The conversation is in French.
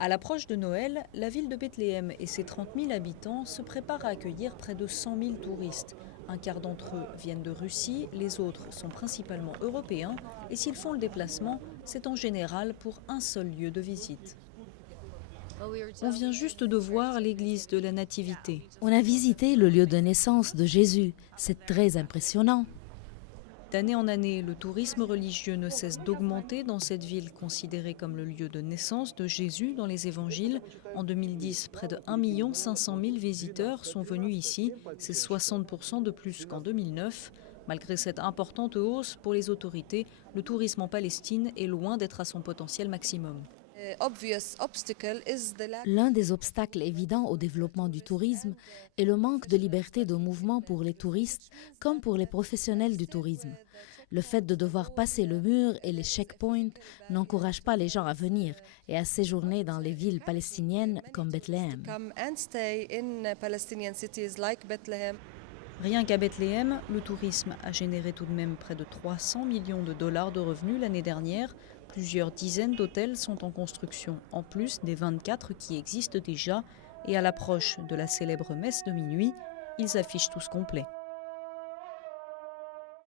À l'approche de Noël, la ville de Bethléem et ses 30 000 habitants se préparent à accueillir près de 100 000 touristes. Un quart d'entre eux viennent de Russie, les autres sont principalement européens et s'ils font le déplacement, c'est en général pour un seul lieu de visite. On vient juste de voir l'église de la Nativité. On a visité le lieu de naissance de Jésus. C'est très impressionnant. D'année en année, le tourisme religieux ne cesse d'augmenter dans cette ville considérée comme le lieu de naissance de Jésus dans les évangiles. En 2010, près de 1 500 000 visiteurs sont venus ici. C'est 60% de plus qu'en 2009. Malgré cette importante hausse pour les autorités, le tourisme en Palestine est loin d'être à son potentiel maximum. L'un des obstacles évidents au développement du tourisme est le manque de liberté de mouvement pour les touristes comme pour les professionnels du tourisme. Le fait de devoir passer le mur et les checkpoints n'encourage pas les gens à venir et à séjourner dans les villes palestiniennes comme Bethléem. Rien qu'à Bethléem, le tourisme a généré tout de même près de 300 millions de dollars de revenus l'année dernière. Plusieurs dizaines d'hôtels sont en construction, en plus des 24 qui existent déjà. Et à l'approche de la célèbre messe de minuit, ils affichent tous complets.